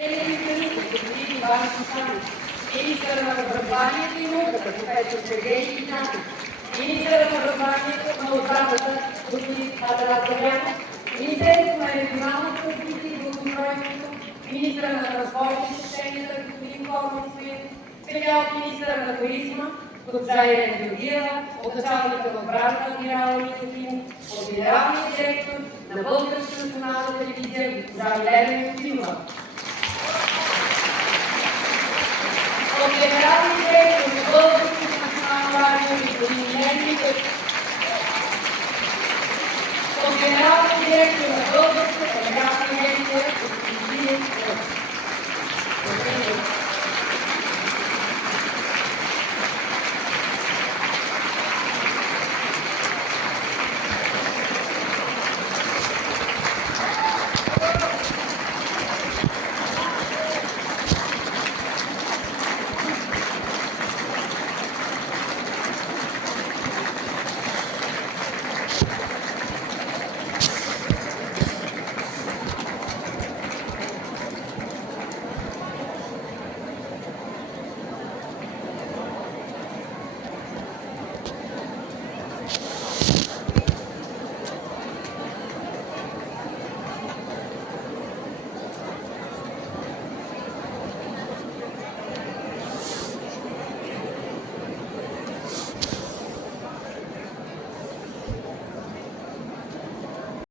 Министъра на образованието и науката професор Сергей Игнатов, министъра на образованието на отбраната господин Атанас Запрянов, Министерството на регионалното развитие и благоустройството, министъра на транспорта и съобщенията господин Корман Стоилов, специално министъра на туризма госпожа Ирена Георгиева, от началника на отбраната адмирал Емил Ефимов, от генералния директор на Българската национална телевизия госпожа Милена Юсимова. От генералния директор на Българското национално радио господин Милен Митев. От генералния директор на Българската